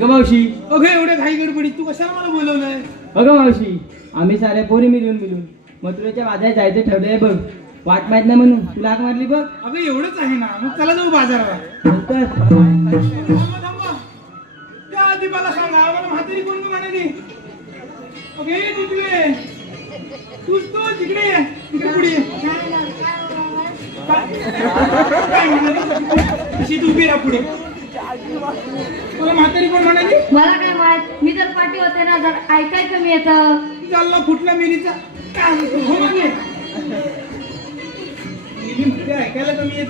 अगं मावशी. अगं एवढ्या घाई गडबडीत तू कशाला मला बोलवलंय? अगं मावशी आम्ही साऱ्या पोरी मिळून मिळून मथुरेच्या बाजारात जायचं ठरलंय बघ. वाट माहीत नाही म्हणून. तुला हाक मारली बघ. अगं एवढंच आहे ना. मग चला जाऊ बाजाराला. नंतर थांबा, थांबा. त्या आधी मला सांगा मला म्हातारी कोण म्हणाली? ओके तिकडे. तूच तो तिकडे ये. तिकडे पुढे ये. काय म्हणाली? तशी तू उभी राहा पुढे. तुला म्हातारी म्हणाली? मला काय माहीत मी जर पाठी होते ना जर ऐकाय कमी येतं. चालला फुटला मिरीचा काय? हो मागे मिरी म्हणते ऐकायला कमी येत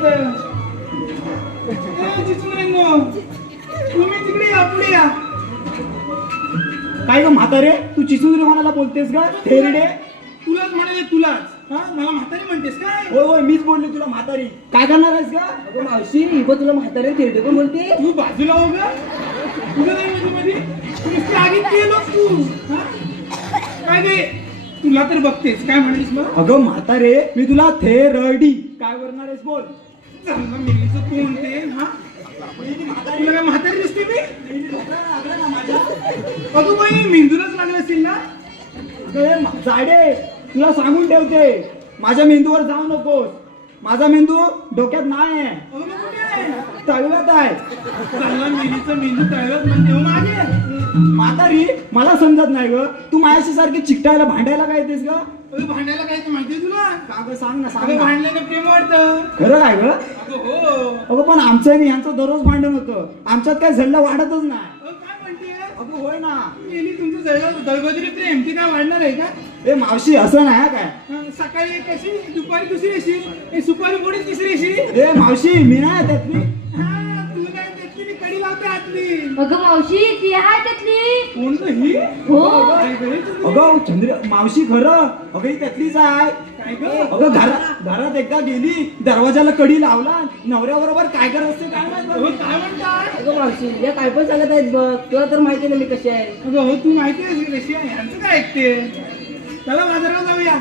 तुम्ही तिकडे या पुढे या. काय ग म्हातारे? तू चिसून म्हणाला बोलतेस का थेरडे? तुलाच म्हणाले तुलाच. हा मला म्हातारी म्हणतेस काय? होय होय मीच बोलले तुला म्हातारी. काय करणार आहेस का अगं मावशी इबो तुला म्हातारे तिरडे पण बोलते? तू बाजूला हो ग. तुझं नाही म्हणजे मध्ये तू नुसती आगीत गेलो तू. हा? काय गे? तुला तर बघतेस. काय म्हणालीस मग? अगं म्हातारे मी तुला थेरडी. काय करणार आहेस बोल. चांगला मिरीचं तू म्हणते हा? तुला काय म्हातारी दिसते मी? अगं बाई मेंदूलाच लागलं असेल ना? अगं मा- जाडे तुला सांगून ठेवते माझ्या मेंदूवर जाऊ नकोस. माझा मेंदू डोक्यात नाही आहे? तळव्यात आहे. चांगला मेंदू तळव्यात म्हणजे हो मागे म्हातारी मला समजत नाही ग. तू माझ्याशी सारखी चिकटायला भांडायला काय येतेस ग? भांडायला काय माहितीये तुला? का ग? सांग ना सांग. भांडल्याने प्रेम वाढतं. खरं काय ग? अगं हो. अगं पण आमचं आणि ह्यांचं दररोज भांडण होतं. आमच्यात काय झडलं वाढतच नाही. अगं काय म्हणते अगं होय ना. गेली तुमचं दळबद्री प्रेम. ती काय वाढणार आहे का? ए मावशी असं नाही हा काय? हं, सकाळी एक अशी दुपारी दुसरी अशी हे सुपारी पुढे तिसरी अशी ए मावशी मी नाही त्यातली हा, तू नाही त्यातली मी कडी लावते आतली अगं मावशी ती आहे त्यातली. कोण गं ही? हो. काय गं हे तुझं? अगं चंद्र मावशी खरं? अगं ही त्यातलीच आहे. काय गं? अगं घरात घरात एकदा गेली दरवाजाला कडी लावला नवऱ्याबरोबर काय करत असते काय माहीत हो. काय म्हणताय? अगं मावशी या काय पण सांगत आहेत बघ. तुला तर माहिती ना मी कशी आहे. अगं हो तू माहिती आहे कशी आहे? यांचं काय ऐकते चला बाजाराला जाऊया.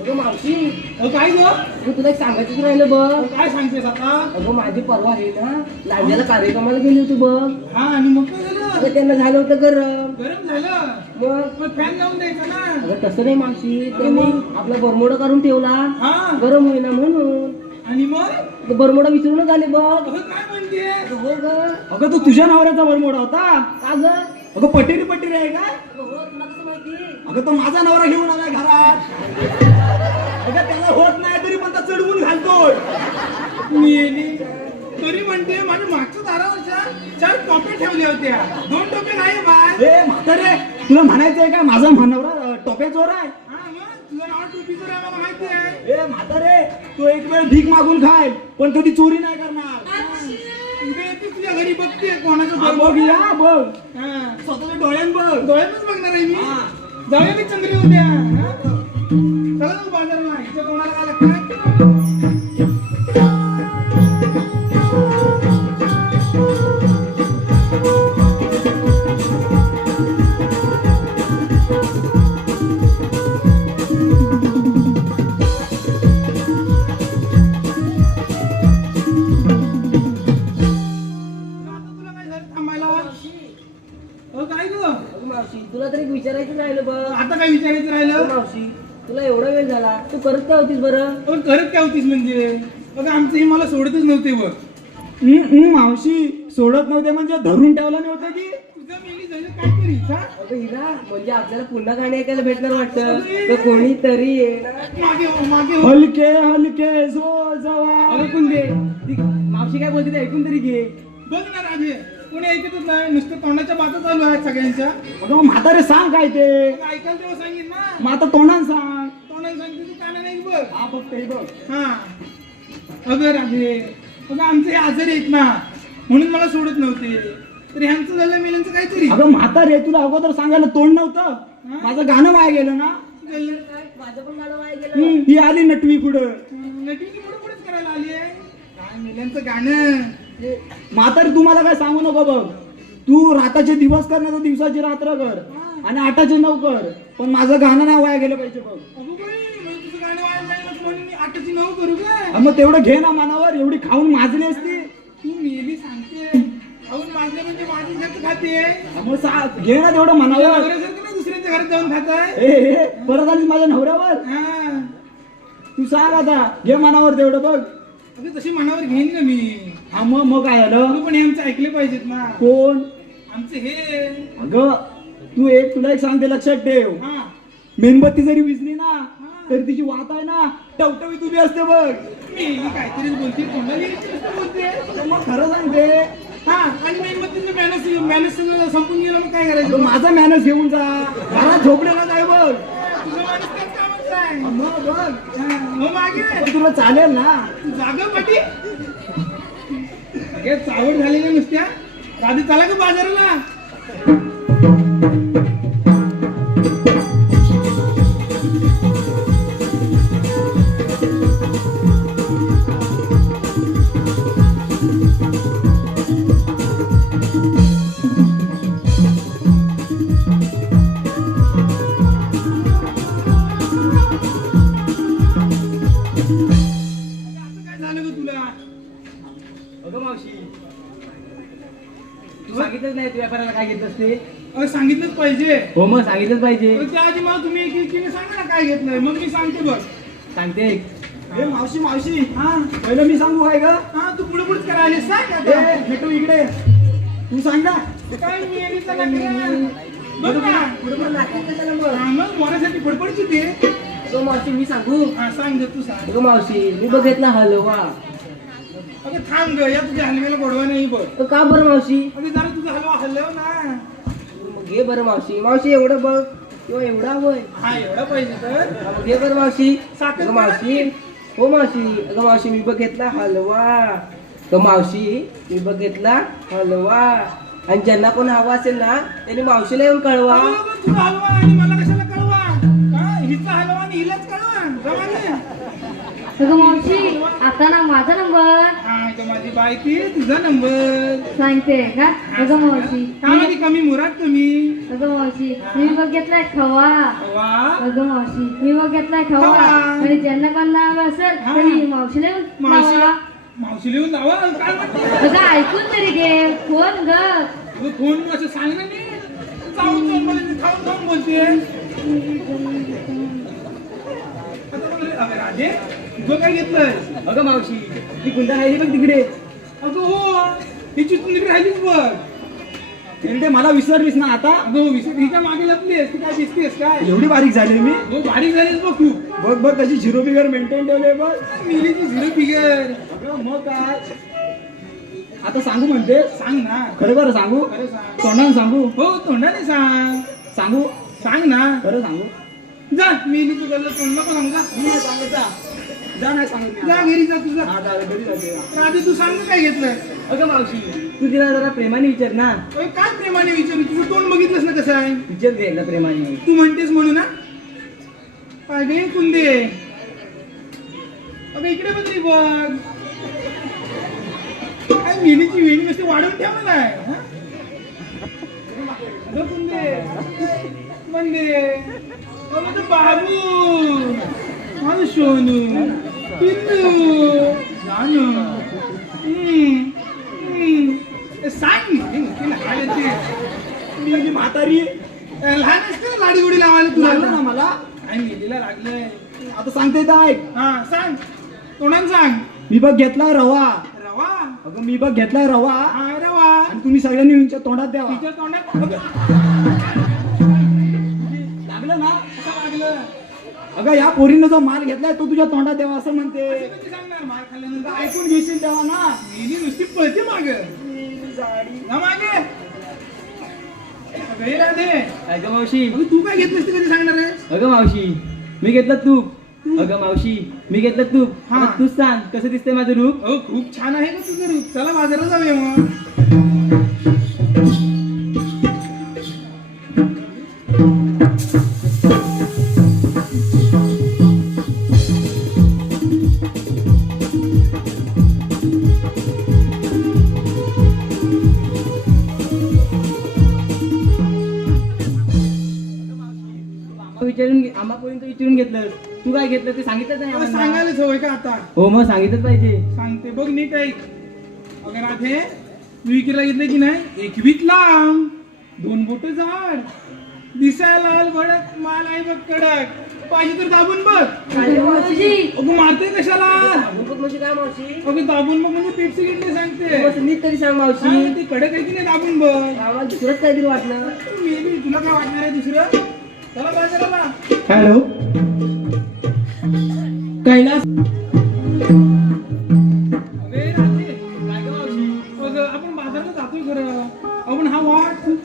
अगं मावशी. अहो काय गं? तुला एक सांगायचंच राहिलं बघ. काय सांगतेस आता? अगं माझी परवा आहे ना लांजाला कार्यक्रमाला गेली होती बघ. हा आणि मग काय झालं? अगं त्यांना झालं होतं गरम. गरम झालं? मग? मग फॅन लावून द्यायचा ना? अगं तसं नाही मावशी. त्यांनी आपला बरमोडा करून ठेवला. हा. गरम होईना म्हणून. आणि मग? बरमोडा विसरूनच आले बघ. अगं काय म्हणते हो ग अगं तो तुझ्या नवऱ्याचा वरमोडा होता? का ग? अगं पटेरी पटेरी आहे काय अगं हो तुला कसं माहिती अगं तो माझा नवरा घेऊन आलाय घरात. अगं त्याला होत नाही तरी पण तो चढवून घालतोय. तरी म्हणते माझ्या मागच्या दारावरच्या चार टोप्या ठेवल्या होत्या. दोन टोपे नाही बाय ए म्हातारे तुला म्हणायचंय का माझा नवरा टोपे चोर आहे? हा तुझं नाव टोपीचं आहे मला माहिती आहे. ए म्हातारे तो एक वेळ भीक मागून खाय पण कधी चोरी नाही करणार. उद्या येते तुझ्या घरी बघते कोणाचं हा, बघ. या बघ. हा. स्वतःच्या डोळ्यान बघ. डोळ्यातच बघणार आहे मी. जाऊया मी चंद्री उद्या. हा? चला जाऊ बाजाराला. इथं कोणाला काय? लागतं आता होतीस बरं? पण करत काय होतीस म्हणजे? बघा आमचं हे मला सोडतच नव्हते बघ मावशी सोडत नव्हते म्हणजे धरून ठेवलं नव्हतं की? तुझं मेली झालं काय करीस हा? अगं हिरा म्हणजे आपल्याला पुन्हा गाणी ऐकायला भेटणार वाटतं. तर कोणीतरी मागे हो मागे हो. हलके हलके जो जवा. अगं कुंदे ती मावशी काय बोलते ते ऐकून तरी घे. बघ ना राजे. कोणी ऐकतच नाही. नुसतं तोंडाच्या बाता चालू आहेत सगळ्यांच्या. अगं म्हातारे सांग काय ते. ऐकायला तेव्हा सांगित ना. मग आता तोंडान सांग तोंडाला सांगते तू काना नाही बघ. हा बघ ते बघ. हा. अगं आमचे हे आजारी आहेत ना. म्हणून मला सोडत नव्हते. तर ह्यांचं झालं मेल्यांचं काहीतरी. अगं म्हातारे तुला अगोदर सांगायला तोंड नव्हतं? माझं गाणं वाया गेलं ना. माझं पण गाणं वाया गेलं. हम्म, ही आली नटवी पुढं. नटीने पुढे पुढेच करायला आली आहे. काय मेल्यांचं गाणं? म्हातारे तुम्हाला काय सांगू नको बघ. तू राताचे दिवस कर नाही तर दिवसाची रात्र कर. आणि आठाचे नऊ कर. पण माझं गाणं नाही वाया गेलं पाहिजे बघ. अगं बाई, नऊ करू मग तेवढं घे ना मनावर एवढी खाऊन माजली असती. तू मेली सांगते. खाऊन मागले म्हणजे माझी घरचं खाते. मग सा घे ना तेवढं मनावर. नवऱ्यासारखं नाही दुसऱ्यांच्या घरात जाऊन खाताय? ए ए, परत आलीस माझ्या नवऱ्यावर? हा. तू सांग आता घे मनावर तेवढं बघ. अगं तशी मनावर घेईन का मी. हा मग मग काय झालं? तू पण हे आमचं ऐकले पाहिजेत ना. कोण? आमचे हे. अगं तू एक तुला एक सांगते लक्षात ठेव. हा. मेणबत्ती जरी विजली ना तरी तिची वात आहे ना. टवटवी तुझी असते बघ. मी ही काहीतरी बोलते नुसतं बोलते. मग खरं सांगते. हा आणि मेणबत्तीचं मॅनस मॅनस संपून गेलं मग काय करायचं? माझा मॅनस घेऊन जा. घरात झोपलेला काय बघ. तुझं माणूस काय कामाचं आहे मग बघ. हा, मग मागे. पण तुला चालेल ना? जागा पाठी अगे चावड झालेल्या नुसत्या. राधी चला का बाजाराला. असते. अगं सांगितलंच पाहिजे. हो मग सांगितलंच पाहिजे. तर त्याआधी मला तुम्ही एक एकीने सांगा ना काय घेतलंय. मग मी सांगते बघ सांगते. ए मावशी मावशी. हा. पहिलं मी सांगू काय ग हा तू पुढे पुढे करायला सांग आता. भेटू इकडे. तू सांग ना. काय मी आणि त्याला काय? बघ ना. हा, मग मोरासाठी फडफडची ते अगं मावशी मी सांगू? हा सांग ग, तू सांग. अगं मावशी मी बघितला हलवा अगं थांब ग या तुझ्या हलव्याला गोडवा नाही बघ. तर का बरं मावशी? अगं जरा तुझा हलवा हलव ना. घे बरं मावशी. मावशी एवढं बघ. किंवा एवढा हा एवढा पाहिजे तर. हा, घे बरं मावशी. साखर अगं मावशी. हो मावशी. अगं मावशी मी बघितला हलवा. तर मावशी मी बघितला हलवा. आणि ज्यांना कोण हवा असेल ना त्यांनी मावशीला येऊन कळवा. अगं, अगं, तुझा हलवा आणि मला कशाला कळवा? हा, हिचा हलवा आणि हिलाच कळवा. जमाने. अगं मावशी आता ना माझा नंबर. माझी बायकी तुझा नंबर. सांगते का? अगं मावशी कामाची कमी मुराद कमी अगं मावशी मी बघितलाय खवा. वा अगं मावशी मी बघितलाय खवा. खवा. आणि ज्यांना कोण नाव असेल हा. तरी मावशीला येऊन मावशी नावा. मावशी लिहून जावा काय म्हणते? अगं ऐकून तरी घे. फोन ग तू फोन असं सांग ना मी. चावून चावून मला ती खाऊन खाऊन बोलते. आता मला रे- अगं राधे तुझं काय घेतलंय? अगं मावशी ती गुंडा राहिली बघ तिकडे. अगं हो ही चितून तिकडे राहिलीच बघ. ते मला विसरलीस ना आता? अगं हो विसर हिच्या मागे लपलीस. ती काय दिसतेस काय? एवढी बारीक झाली मी. हो बारीक झालीस बघ खूप बघ बघ कशी झिरो बिगर मेंटेन ठेवले बघ. मिलीची झिरो फिगर. अगं, मग काय? आता सांगू म्हणते. सांग ना. खरं खरं सांगू? खरं सांग. तोंडाने सांगू? हो तोंडाने सांग. सांगू? सांग ना. खरं सांगू? जा मिली तुझं तोंड. नको सांग जा. मी नाही सांगत जा. घरी जा. तुझा हा, जा, घरी जाते. राधे तू सांग काय घेतलंय अगं मावशी तू तिला जरा प्रेमाने विचार ना. अरे काय प्रेमाने विचारू? तुझं तोंड बघितलंस ना कसं आहे? विचार दे एकदा प्रेमाने. तू म्हणतेस म्हणून ना काय गे कुंदे. अगं इकडे पण नाही बघ. काय मिलीची वेणी नुसती वाढवून ठेवा ना हा? अगं कुंदे. माझं बाबू माझं सोनू. ए, सांग मी काय मी म्हातारी लहान असते लाडी गुडी लावायला तुला लागलं ना मला काय मेलीला लागलंय आता सांगते ऐक हा सांग तोंडान सांग मी बघ घेतला रवा. रवा अगं मी बघ घेतला रवा. हा रवा. आणि तुम्ही सगळ्यांनी तुमच्या तोंडात द्यावा. तिच्या तोंडात अगं या पोरीनं जो माल घेतलाय तो तुझ्या तोंडात द्यावा असं म्हणते. असं कधी सांगणार मार खाल्ल्यानंतर? ऐकून घेशील तेव्हा ना. मेली नुसती पळते माग. ना मागे. अगं, हे राधे. अगं मावशी? अगं, तू काय घेतलीस ते कधी सांगणार आहेस अगं मावशी मी घेतलं तूप. अगं मावशी मी घेतलं तूप. हा. आता तूच सांग कसं दिसतंय माझं रूप? हो खूप छान आहे ना तुझं रूप. चला बाजारात जाऊया मग. अगं. सांगायलाच हवंय का आता? हो मग सांगितलंच पाहिजे. सांगते. बघ नीट ऐक. अगं राधे विकीला घेतलं की नाही? एकवीत लांब. दोन बोट जाड दिसायला लाल भडक माल आहे बघ कडक. पाहिजे तर दाबून बघ. मावशी? अगं मारते कशाला? म्हणजे काय मावशी? अगं दाबून बघ म्हणजे पेप्सी घेतली सांगते. मस्त नीट तरी सांग मावशी. ते कडक आहे की नाही दाबून बघ? आम्हाला दुसरंच काहीतरी वाटलं. मे बी तुला काय वाटणार आहे दुसरं? चला बाजाराला हॅलो कैलास आपण बाजाराला जातोय खरं. आपण हा वाट खूप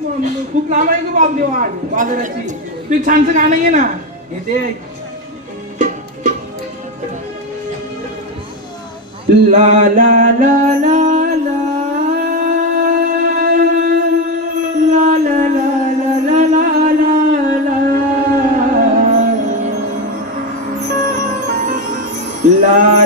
खूप लांब आहे ग बाबली वाट बाजाराची. तू छानसं गाणं आहे ना. येते. ला ला ला ला.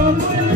Thank you.